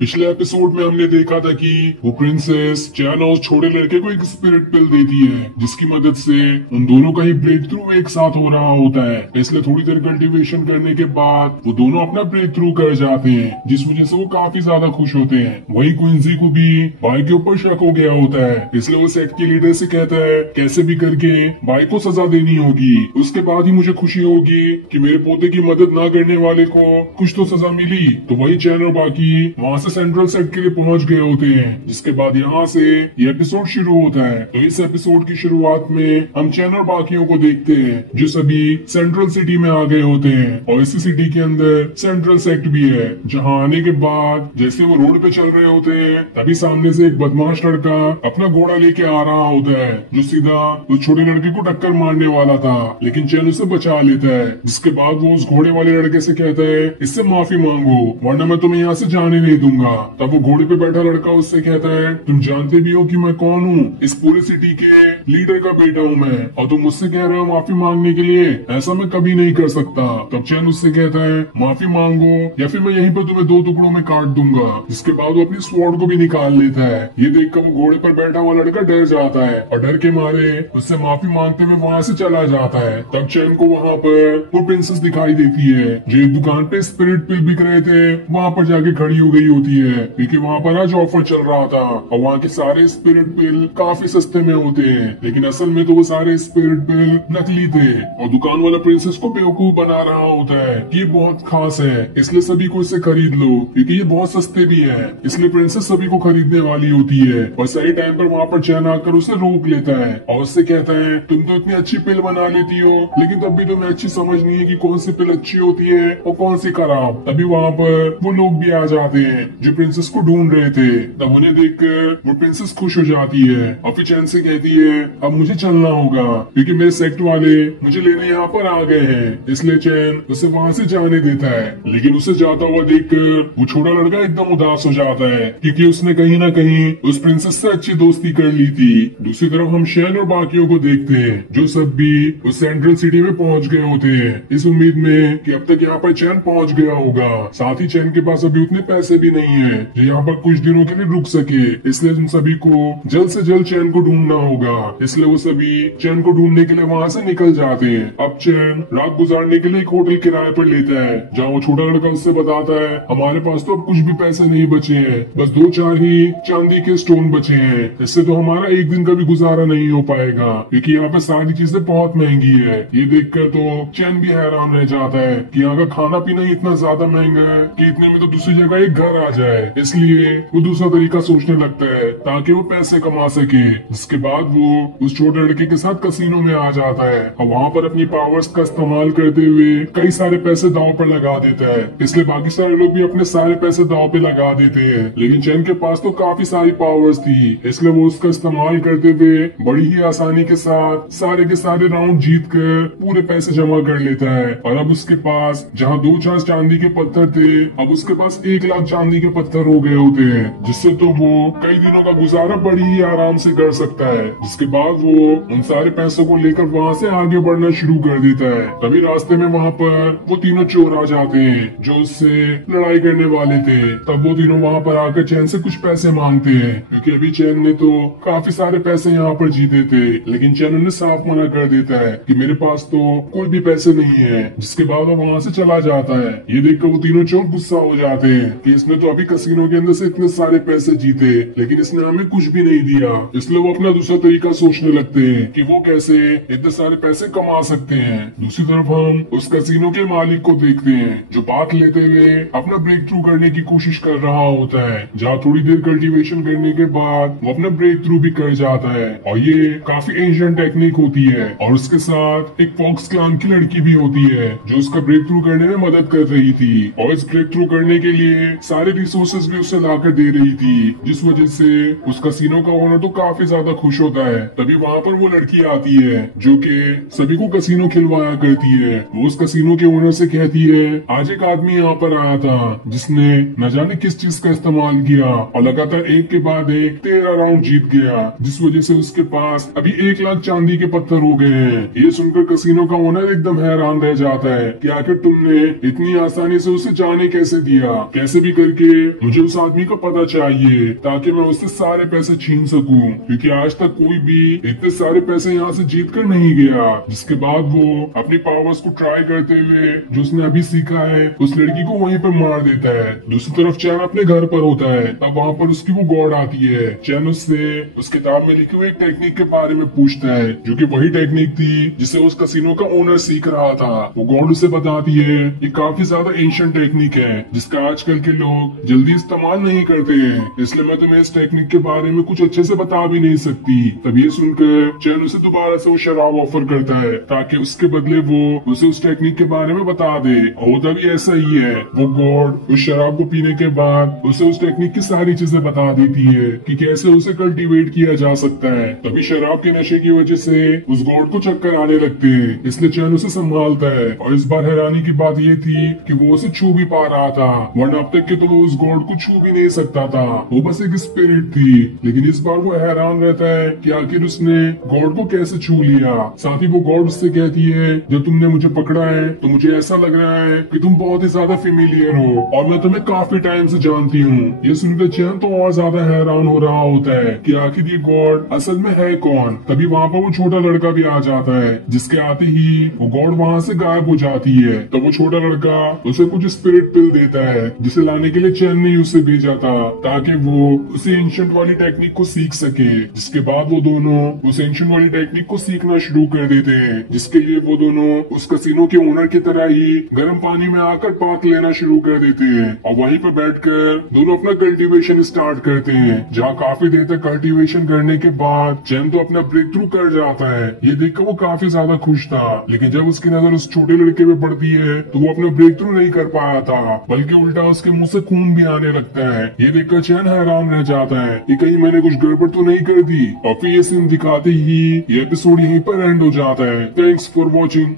पिछले एपिसोड में हमने देखा था कि वो प्रिंसेस चैन और उस छोटे लड़के को एक स्पिरिट पिल देती है जिसकी मदद से उन दोनों का ही ब्रेक थ्रू एक साथ हो रहा होता है। इसलिए थोड़ी देर कल्टीवेशन करने के बाद वो दोनों अपना ब्रेक थ्रू कर जाते हैं, जिस वजह से वो काफी ज्यादा खुश होते हैं। वही क्विंसी को भी भाई के ऊपर शक हो गया होता है, इसलिए वो सेट के लीडर से कहता है कैसे भी करके भाई को सजा देनी होगी, उसके बाद ही मुझे खुशी होगी कि मेरे पोते की मदद ना करने वाले को कुछ तो सजा मिली। तो वही चैन और बाकी वहाँ से सेंट्रल सेट के लिए पहुंच गए होते हैं, जिसके बाद यहाँ से ये एपिसोड शुरू होता है। तो इस एपिसोड की शुरुआत में हम चैन और बाकियों को देखते हैं जो सभी सेंट्रल सिटी में आ गए होते हैं, और इसी सिटी के अंदर सेंट्रल सेक्ट भी है। जहाँ आने के बाद जैसे वो रोड पे चल रहे होते हैं तभी सामने से एक बदमाश लड़का अपना घोड़ा लेके आ रहा होता है, जो सीधा उस छोटे लड़के को टक्कर मारने वाला था, लेकिन चैन उसे बचा लेता है। जिसके बाद वो उस घोड़े वाले लड़के से कहता है इससे माफी मांगो वरना मैं तुम्हें यहाँ से जाने नहीं दूंगा। तब वो घोड़े पे बैठा लड़का उससे कहता है तुम जानते भी हो कि मैं कौन हूँ, इस पूरी सिटी के लीडर का बेटा हूँ मैं, और तुम मुझसे कह रहे हो माफी मांगने के लिए, ऐसा मैं कभी नहीं कर सकता। तब चैन उससे कहता है माफी मांगो या फिर मैं यहीं पर तुम्हें दो टुकड़ों में काट दूंगा। जिसके बाद वो अपनी स्वॉर्ड को भी निकाल लेता है। ये देखकर वो घोड़े पर बैठा हुआ लड़का डर जाता है और डर के मारे उससे माफी मांगते हुए वहाँ से चला जाता है। तब चैन को वहाँ पर वो प्रिंसेस दिखाई देती है जो एक दुकान पे स्पिरिट पिल बिक रहे थे, वहाँ पर जाके खड़ी हो गई होती है क्योंकि वहाँ पर आज ऑफर चल रहा था और वहाँ के सारे स्पिरिट पिल काफी सस्ते में होते हैं, लेकिन असल में तो वो सारे स्पिरिट पिल नकली थे। और दुकान वाला प्रिंसेस को बेवकूफ बना रहा होता है कि ये बहुत खास है इसलिए सभी को इसे खरीद लो, क्योंकि ये बहुत सस्ते भी है, इसलिए प्रिंसेस सभी को खरीदने वाली होती है। और सही टाइम पर वहाँ पर चैन आकर उसे रोक लेता है और उससे कहता है तुम तो इतनी अच्छी पिल बना लेती हो, लेकिन तब भी तुम्हें अच्छी समझ नहीं है कि कौन सी पिल अच्छी होती है और कौन सी खराब। तभी वहाँ पर वो लोग भी आ जाते हैं जो प्रिंसेस को ढूंढ रहे थे। तब उन्हें देखकर वो प्रिंसेस खुश हो जाती है और फिर चैन से कहती है अब मुझे चलना होगा क्योंकि मेरे सेक्ट वाले मुझे लेने यहाँ पर आ गए हैं। इसलिए चैन उसे वहाँ से जाने देता है, लेकिन उसे जाता हुआ देखकर वो छोटा लड़का एकदम उदास हो जाता है क्योंकि उसने कहीं ना कहीं उस प्रिंसेस से अच्छी दोस्ती कर ली थी। दूसरी तरफ हम शैन और बाकियों को देखते हैं जो सब भी उस सेंट्रल सिटी में पहुंच गए होते हैं इस उम्मीद में कि अब तक यहाँ पर चैन पहुंच गया होगा। साथ ही चैन के पास अभी उतने पैसे भी नहीं है जो यहाँ पर कुछ दिनों के लिए रुक सके, इसलिए उन सभी को जल्द से जल्द चैन को ढूंढना होगा। इसलिए वो सभी चैन को ढूंढने के लिए वहाँ से निकल जाते हैं। अब चैन रात गुजारने के लिए एक होटल किराए पर लेता है, जहाँ वो छोटा लड़का उससे बताता है हमारे पास तो अब कुछ भी पैसे नहीं बचे हैं, बस 2-4 ही चांदी के स्टोन बचे हैं, इससे तो हमारा एक दिन का भी गुजारा नहीं हो पाएगा क्योंकि यहाँ पे सारी चीजें बहुत महंगी है। ये देखकर तो चैन भी हैरान रह जाता है कि यहाँ का खाना पीना ही इतना ज्यादा महंगा है कि इतने में तो दूसरी जगह एक घर आ जाए, इसलिए वो दूसरा तरीका सोचने लगता है ताकि वो पैसे कमा सके। इसके बाद वो उस छोटे लड़के के साथ कसीनो में आ जाता है और वहाँ पर अपनी पावर्स का इस्तेमाल करते हुए कई सारे पैसे दांव पर लगा देता है, इसलिए बाकी सारे लोग भी अपने सारे पैसे दांव पे लगा देते हैं। लेकिन चैन के पास तो काफी सारी पावर्स थी, इसलिए वो उसका इस्तेमाल करते हुए बड़ी ही आसानी के साथ सारे के सारे राउंड जीत कर पूरे पैसे जमा कर लेता है। और अब उसके पास जहाँ 2-4 चांदी के पत्थर थे अब उसके पास 1 लाख चांदी के पत्थर हो गए होते हैं, जिससे तो वो कई दिनों का गुजारा बड़ी ही आराम से कर सकता है। जिसके बाद वो उन सारे पैसों को लेकर वहाँ से आगे बढ़ना शुरू कर देता है। तभी रास्ते में वहाँ पर वो तीनों चोर आ जाते हैं जो उससे लड़ाई करने वाले थे। तब वो तीनों वहाँ पर आकर चैन से कुछ पैसे मांगते हैं क्योंकि अभी चैन ने तो काफी सारे पैसे यहाँ पर जीते थे, लेकिन चैन उन्हें साफ मना कर देता है कि मेरे पास तो कोई भी पैसे नहीं है। जिसके बाद वो वहाँ से चला जाता है। ये देखकर वो तीनों चोर गुस्सा हो जाते हैं कि इसने तो अभी कसीनो के अंदर से इतने सारे पैसे जीते लेकिन इसने हमें कुछ भी नहीं दिया, इसलिए वो अपना दूसरा तरीका सोचने लगते हैं कि वो कैसे इतने सारे पैसे कमा सकते हैं। दूसरी तरफ हम उस कसीनो के मालिक को देखते हैं जो बात लेते हुए अपना ब्रेक थ्रू करने की कोशिश कर रहा होता है, जहाँ थोड़ी देर कल्टीवेशन करने के बाद वो अपना ब्रेक थ्रू भी कर जाता है। और ये काफी एंशिएंट टेक्निक होती है और उसके साथ एक फॉक्स क्लान की लड़की भी होती है जो उसका ब्रेक थ्रू करने में मदद कर रही थी और इस ब्रेक थ्रू करने के लिए सारे रिसोर्सेज भी उसे लाकर दे रही थी, जिस वजह से उस कसीनो का ओनर तो काफी ज्यादा खुश होता है। तभी वहाँ पर वो लड़की आती है जो कि सभी को कसीनो खिलवाया करती है। वो उस कसीनो के ओनर से कहती है आज एक आदमी यहाँ पर आया था जिसने न जाने किस चीज का इस्तेमाल किया और लगातार एक के बाद एक 13 राउंड जीत गया, जिस वजह से उसके पास अभी 1 लाख चांदी के पत्थर हो गए हैं। ये सुनकर कसीनो का ओनर एकदम हैरान रह जाता है कि आखिर तुमने इतनी आसानी से उसे जाने कैसे दिया, कैसे भी करके इसलिए मुझे उस आदमी का पता चाहिए ताकि मैं उससे सारे पैसे छीन सकूं, क्योंकि आज तक कोई भी इतने सारे पैसे यहाँ से जीत कर नहीं गया। जिसके बाद वो अपनी पावर्स को ट्राई करते हुए जो उसने अभी सीखा है उस लड़की को वहीं पर मार देता है। दूसरी तरफ चैन अपने घर पर होता है, तब वहाँ पर उसकी वो गॉड आती है। चैन उससे उस किताब में लिखी हुई एक टेक्निक के बारे में पूछता है, जो कि वही टेक्निक थी जिसे उस कसिनो का ओनर सीख रहा था। वो गॉड उसे बताती है ये काफी ज्यादा एंशिएंट टेक्निक है जिसका आजकल के लोग जल्दी इस्तेमाल नहीं करते हैं, इसलिए मैं तुम्हें इस टेक्निक के बारे में कुछ अच्छे से बता भी नहीं सकती। तब ये सुनकर चैन उसे दोबारा से वो शराब ऑफर करता है ताकि उसके बदले वो उसे उस टेक्निक के बारे में बता दे। होता भी ऐसा ही है, वो गॉड उस शराब को पीने के बाद उसे उस टेक्निक की सारी चीजें बता देती है कि कैसे उसे कल्टीवेट किया जा सकता है। तभी शराब के नशे की वजह से उस गॉड को चक्कर आने लगते हैं, इसलिए चैन उसे संभालता है। और इस बार हैरानी की बात ये थी कि वो उसे छू भी पा रहा था, वरना अब तक के तो वो उस गॉड को छू भी नहीं सकता था, वो बस एक स्पिरिट थी। लेकिन इस बार वो हैरान रहता है कि आखिर उसने गॉड को कैसे छू लिया। साथ ही वो गॉड उससे कहती है जब तुमने मुझे पकड़ा है तो मुझे ऐसा लग रहा है कि तुम बहुत ही ज्यादा फेमिलियर हो और मैं तुम्हें काफी टाइम से जानती हूँ। ये सुनकर चैन तो और ज्यादा हैरान हो रहा होता है कि आखिर ये गॉड असल में है कौन। तभी वहाँ पर वो छोटा लड़का भी आ जाता है, जिसके आते ही वो गॉड वहाँ से गायब हो जाती है। तब वो छोटा लड़का उसे कुछ स्पिरिट पिल देता है जिसे लाने के लिए चैन ने उसे भेजा था ताकि वो उसे एंशिएंट वाली टेक्निक को सीख सके। जिसके बाद वो दोनों उस एंशिएंट वाली टेक्निक को सीखना शुरू कर देते हैं, जिसके लिए वो दोनों उस कसिनो के ओनर की तरह ही गर्म पानी में आकर पाक लेना शुरू कर देते हैं और वहीं पर बैठकर दोनों अपना कल्टीवेशन स्टार्ट करते हैं। जहाँ काफी देर तक कल्टीवेशन करने के बाद चैन तो अपना ब्रेक थ्रू कर जाता है। ये देखकर वो काफी ज्यादा खुश था, लेकिन जब उसकी नजर उस छोटे लड़के पे पड़ती है तो वो अपना ब्रेक थ्रू नहीं कर पाया था, बल्कि उल्टा उसके मुंह से खून भी आने लगता है। ये देखकर चैन हैरान रह जाता है कि कहीं मैंने कुछ गड़बड़ तो नहीं कर दी। और फिर ये सीन दिखाते ही ये एपिसोड यहीं पर एंड हो जाता है। Thanks for watching.